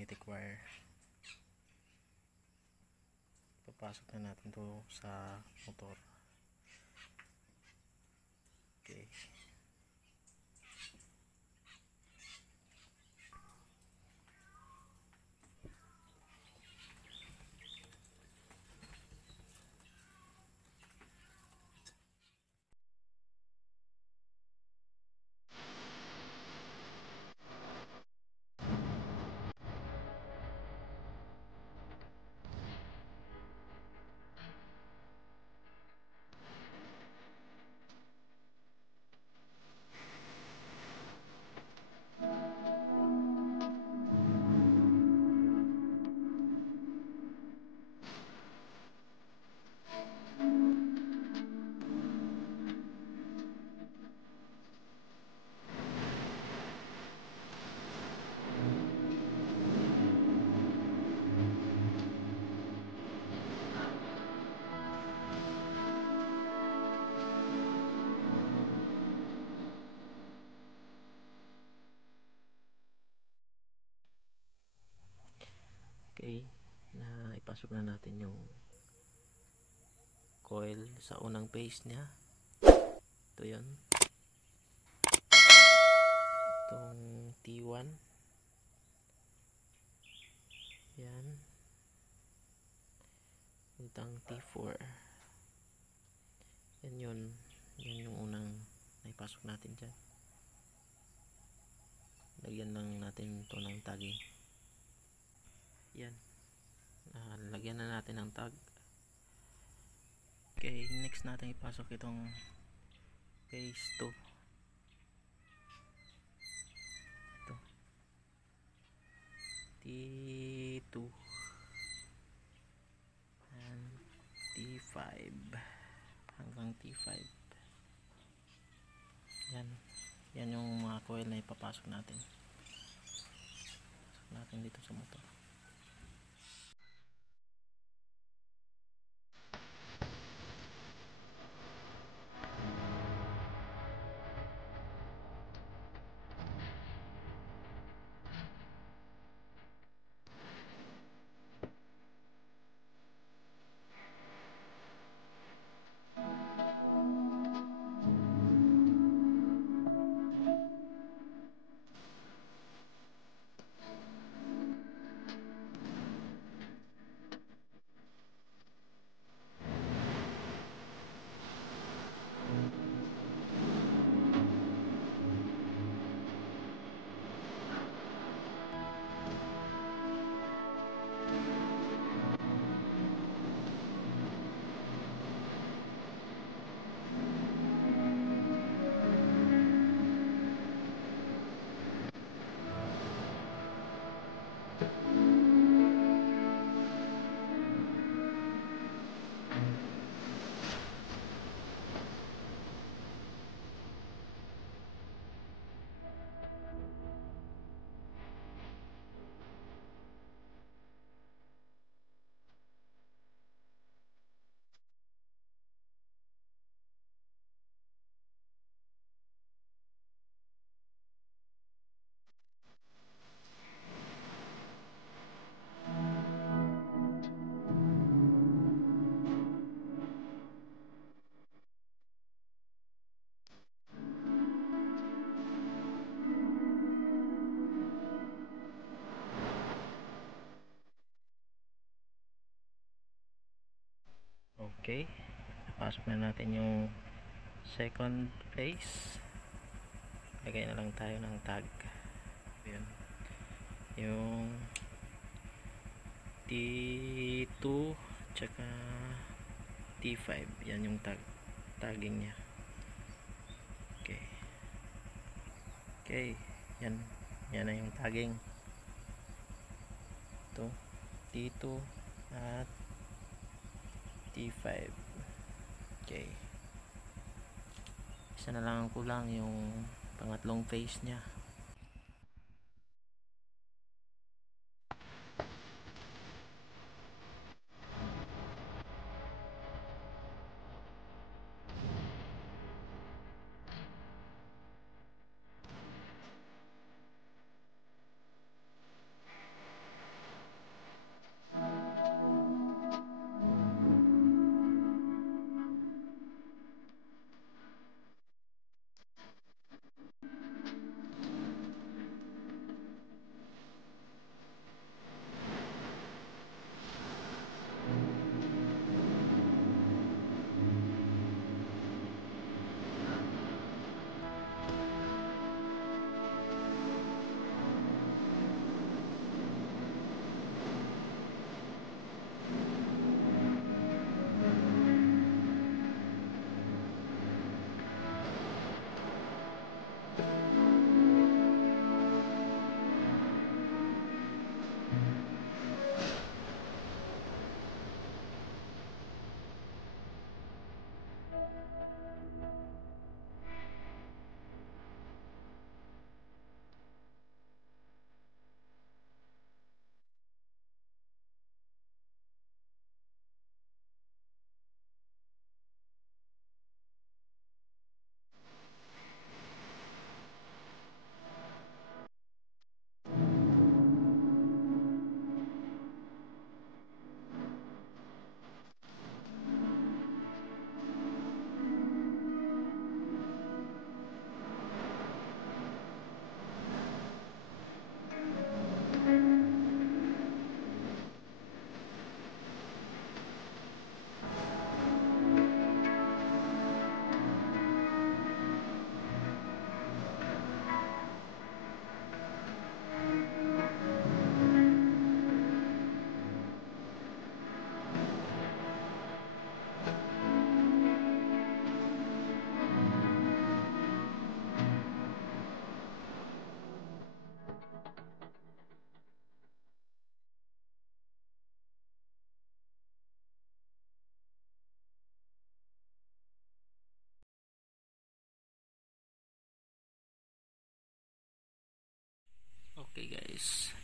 magnetic wire. Papasok na natin to sa motor. Okay. Okay, na ipasok na natin yung coil sa unang phase niya. Ito yun, itong T1, yan, itong T4, yan yung unang naipasok natin dyan. Lagyan lang natin ito ng tagging. Yan, lagyan na natin ng tag. Okay, next natin ipasok itong phase 2. Ito, T2 and T5 hanggang T5. Yan yung mga coil na ipapasok natin. Pasok natin dito sa motor. Okay, napasok na natin yung second phase. Lagay na lang tayo ng tag. Ayan, yung T2 tsaka T5, yan yung tagging nya. Okay, yan na yung tagging. Ito T2 at T5. Okay, isa na lang ang kulang, yung pangatlong phase nya.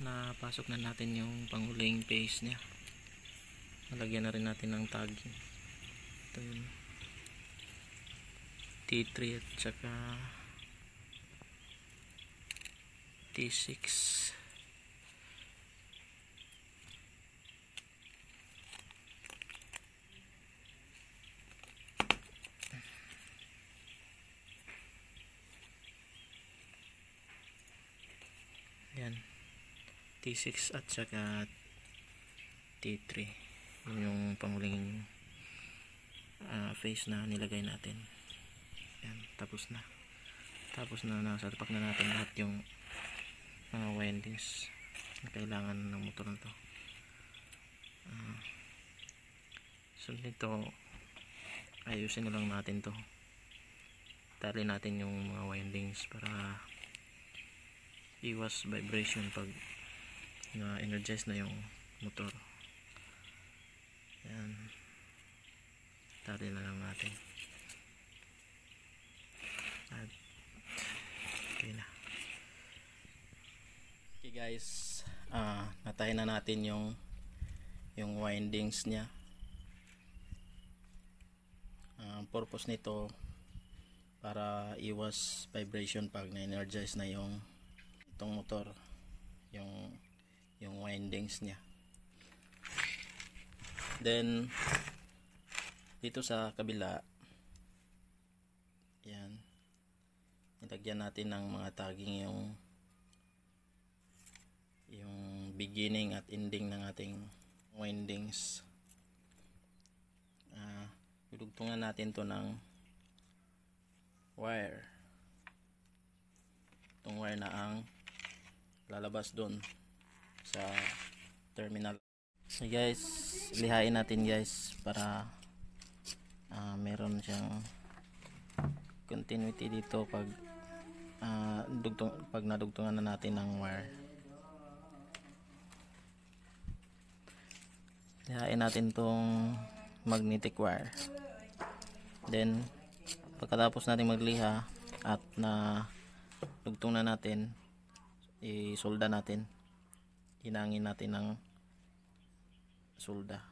napasok na natin yung panghuling phase niya. Nalagyan na rin natin ng tag. Ito yun, T3 at saka T6. Yan, T6 at saka T3. Yun yung panghuling phase na nilagay natin. Yan, tapos na nasalpak na natin lahat yung mga windings na kailangan ng motor na to. So nito, ayusin na lang natin to, tali natin yung mga windings para iwas vibration pag na-energize na yung motor. Yan, tali na lang natin at okay na. Okay guys, natay na natin yung windings nya. Purpose nito para iwas vibration pag na-energize na yung itong motor, yung windings nya. Then dito sa kabila, yan, nilagyan natin ng mga tagging yung beginning at ending ng ating windings. Dudugtungan natin to ng wire, itong wire na ang lalabas doon sa terminal. So guys, lihain natin guys para meron siyang continuity dito pag pag nadugtungan na natin ng wire. Lihain natin tong magnetic wire. Then pagkatapos natin magliha at na dugtong na natin, isolda natin, hinangin natin ng solda.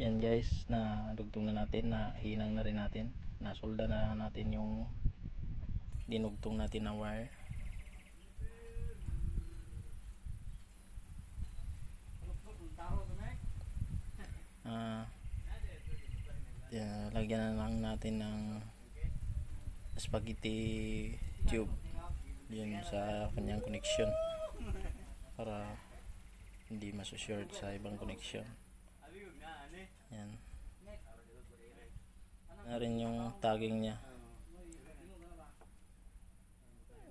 Yan guys, na dugtong na natin, na hinang na rin natin, nasolda na natin yung dinugtong natin na wire. Lagyan na lang natin ng spaghetti tube yun sa kanyang connection para hindi masusort sa ibang connection. Yan na rin yung tagging nya.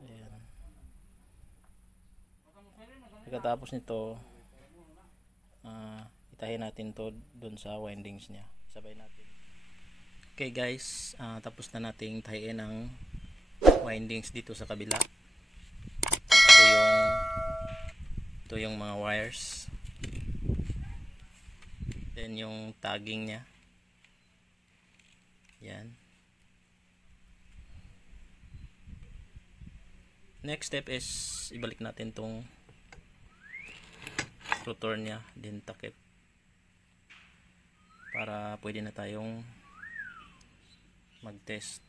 Ayan. Pagkatapos nito itahin natin to dun sa windings nya, sabay natin. Okay guys, tapos na nating tahiin ang windings dito sa kabila. Ito yung mga wires, then yung tagging nya. Yan. Next step is ibalik natin tong rotor nya, din takip, para pwede na tayong mag-test.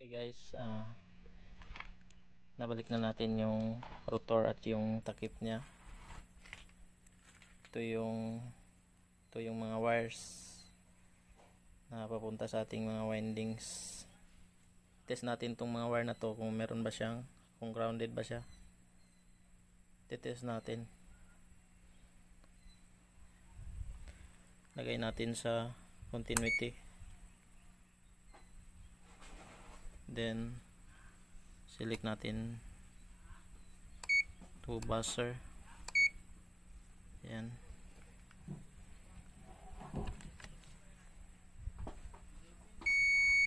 Okay guys, nabalik na natin yung rotor at yung takip nya. Ito yung mga wires na papunta sa ating mga windings. Test natin tong mga wire na to kung meron ba siyang, kung grounded ba siya. Test natin. Lagay natin sa continuity, then select natin to buzzer. Yan.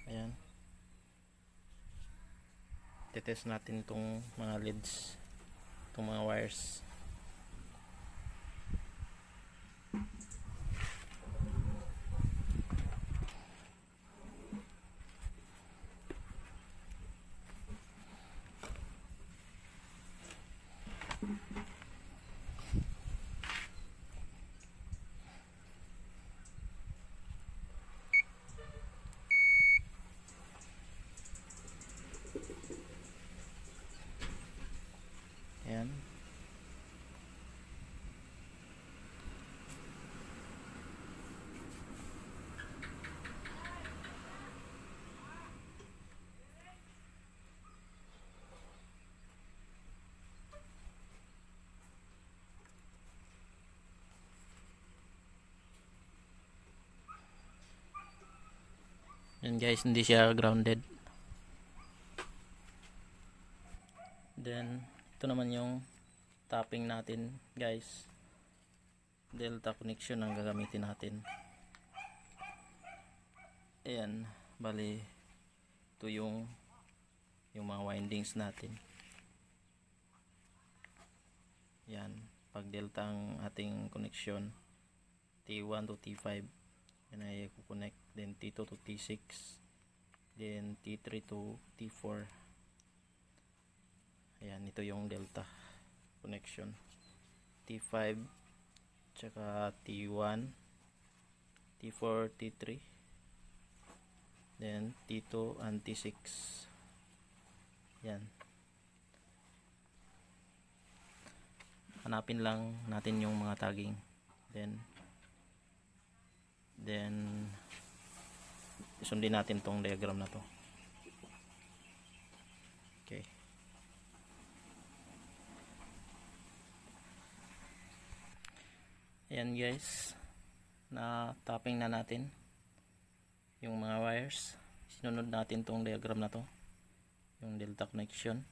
Ayan. Test natin itong mga leads, itong mga wires. Ayan. Yan guys, hindi siya grounded. Then ito naman yung tapping natin guys, delta connection ang gagamitin natin. Ayan, bali ito yung mga windings natin. Yan, pag delta ang ating connection, T1 to T5 yan ay kukonect, then T2 to T6, then T3 to T4. Ayan, ito yung delta connection, T5 tsaka T1, T4, T3, then T2 and T6. Yan, hanapin lang natin yung mga tagging, then sundin natin tong diagram na to. Okay, Ayan guys, na tapping na natin yung mga wires. Sinunod natin tong diagram na to, yung delta connection,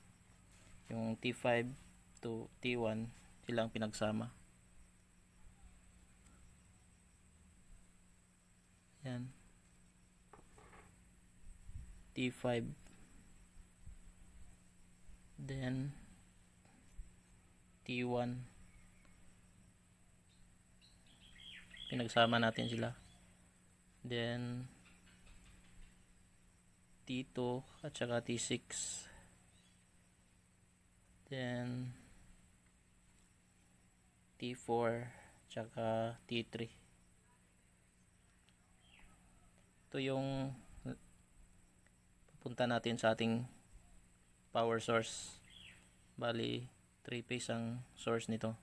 yung T5 to T1 silang pinagsama. Yan, T5, then T1, pinagsama natin sila, then T2 at saka T6, then T4 at saka T3. Ito yung pupunta natin sa ating power source. Bali 3 phase ang source nito,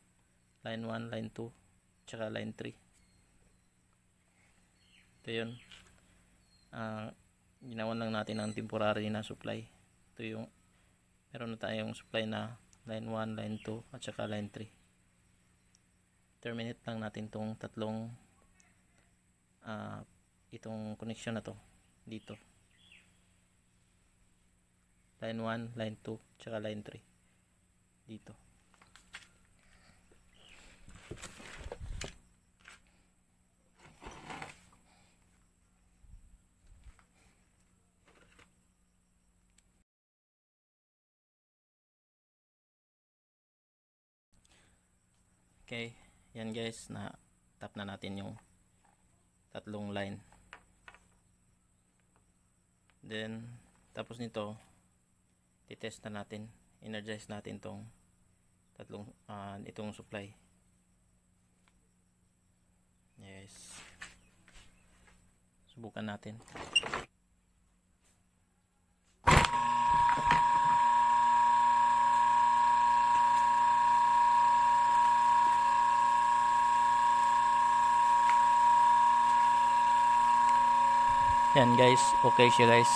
line 1, line 2 at saka line 3. Ito yun, ginawan lang natin ng temporary na supply. Ito yung meron na tayong supply na line 1, line 2 at saka line 3. Terminate lang natin tong tatlong itong connection na to dito, line 1, line 2 at saka line 3 dito. Okay, yan guys, na tap na natin yung tatlong line. Then tapos nito, titest na natin, energize natin tong tatlong itong supply. Yes, subukan natin. Yan guys, okay siya guys.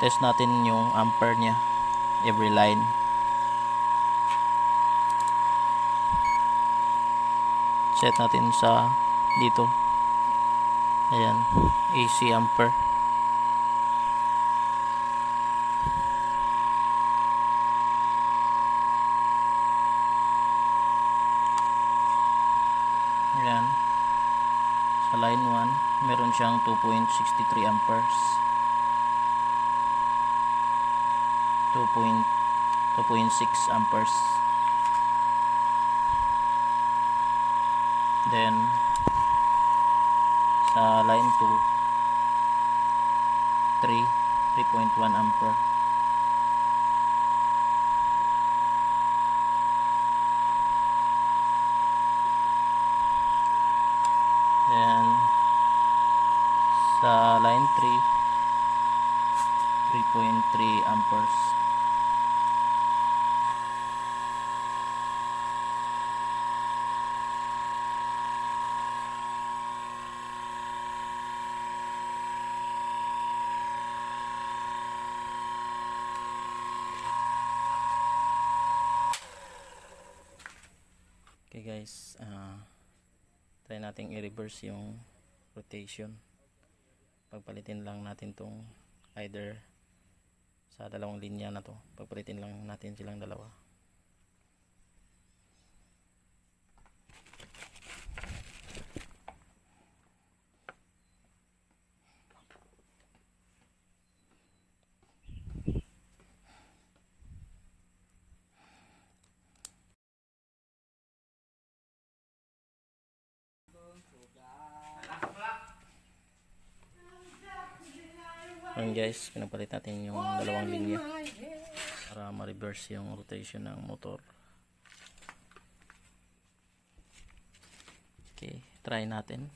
Test natin yung ampere niya, every line. Set natin sa dito. Ayan, AC ampere. Ayan, sa line 1 meron siyang 2.63 amperes, 2.6 amperes. Then sa line 2, 3.1 ampere. Then sa line 3, 3.3 amperes. Okay guys, try natin i-reverse yung rotation. Pagpalitin lang natin tong either sa dalawang linya na to, pagpalitin lang natin silang dalawa. Ayan guys, pinapalit natin yung dalawang linya para ma-reverse yung rotation ng motor. Okay, try natin.